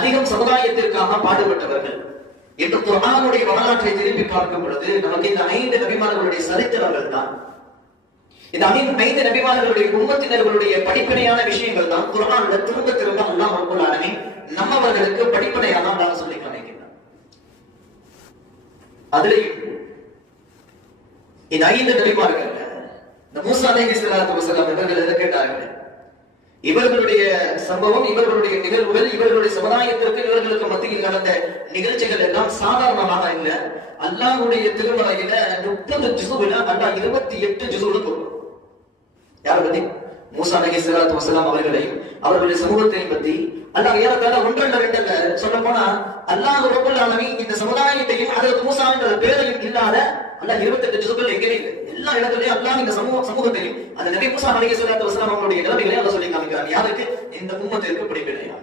அதிகம் சமுதாயத்திற்காக பாடுபட்டவர்கள். இந்த குர்ஆனுடைய வரலாற்றை திரும்பி பார்க்கும் பொழுது நமக்கு இந்த 5 நபிமார்களுடைய சரித்திரங்கள் தான், இந்த 5 நபிமார்களுடைய உம்மத்தினர்களுடைய படிப்பனையான விஷயங்கள் தான் குர்ஆன்ல திரும்ப திரும்ப அல்லாஹ் ரப்பல் ஆலமீன் நம்மவர்களுக்கு படிப்பனையாக அல்லாஹ் சொல்லி காமிக்கிறார். அதுலயும் இந்த 5 நபிமார்கள் இந்த மூசா அலைஹிஸ்ஸலாத்து வஸலாம் இவர்கள் எதை கேட்டார்கள்? இவர்களுடைய சம்பவம், இவர்களுடைய நிகழ்வுகள், இவர்களுடைய சமுதாயத்திற்கு இவர்களுக்கு மத்தியில் நடந்த நிகழ்ச்சிகள் எல்லாம் சாதாரணமாக இல்ல. அல்லாஹ்வுடைய திருமறையில 30 ஜுஸுல அல்லாஹ் 28 ஜுஸுல சொல்றான். யாரை பத்தி? மூசா அலைஹிஸ்ஸலாத்து வஸலாம் அவர்களையும் அவர்களுடைய சமூகத்தையும் பத்தி அல்லாஹ் ஏறத்தாழ 1-2 சொல்ல போனா அல்லாஹ் ரப்பல் ஆலமீன் இந்த சமுதாயத்தையும் அதற்கு மூசா என்ற பேரையும் இல்லாத அல்லாஹ் 28 ஜுஸுகள் எங்கேயும் இல்லை. எல்லா இடத்துலயும் அல்லாஹ் இந்த சமூகத்தையும் அந்த நபி மூசா அலைஹிஸ்ஸலாத்து வஸலாம் அவங்களுடைய நிலைமைகளை அல்லாஹ் சொல்லி காமிக்கிறார். யாருக்கு? இந்த உம்மத்திற்கு படிப்பினையா.